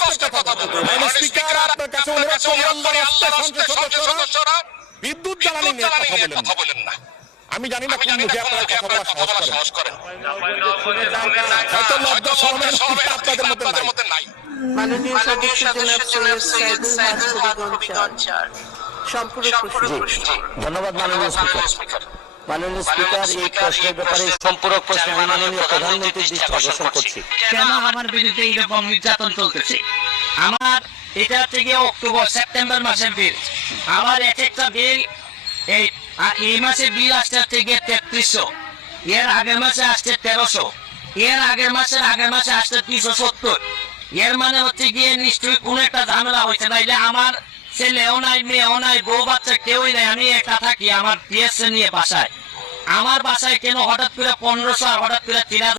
কষ্টের কথা বলতে হবে। স্পিকার, আপনার কাছে অনুরোধ করি, আল্লাহর রাস্তায় সংসদ সদস্যরা বিদ্যুৎ জ্বালানি নিয়ে কথা বলেন না। আমি জানি না কোন মুখে আপনারা কথা বলা সাহস করেন, হয়তো লজ্জা শরমের শিক্ষা আপনাদের মধ্যে নাই। মাননীয় সদস্য জনাব সৈয়দ সাইদুল হক হবিগঞ্জ সম্পূর্ণ প্রশ্ন। ধন্যবাদ মাননীয় স্পিকার। মাননীয় স্পিকার, এই প্রশ্নের ব্যাপারে সম্পূরক প্রশ্ন মাননীয় প্রধানমন্ত্রীর দৃষ্টি আকর্ষণ করছি। কেন আমার বিরুদ্ধে এইরকম নির্যাতন চলতেছে? আমার এটা থেকে অক্টোবর সেপ্টেম্বর মাসের বিল, আমার এক একটা বিল এই মাসের বিল আসতে থেকে 3300, এর আগের মাসে আসছে 1300, এর আগের মাসে আসছে 370। এর মানে হচ্ছে গিয়ে নিশ্চয়ই কোন একটা ঝামেলা হয়েছে, নাইলে আমার ছেলেও নাই, মেয়েও নাই, বউ বাচ্চা কেউই নাই, আমি একা থাকি আমার পিএসএ নিয়ে বাসায়। আমার বাসায় কেন হঠাৎ করে 1500 আর হঠাৎ করে 3000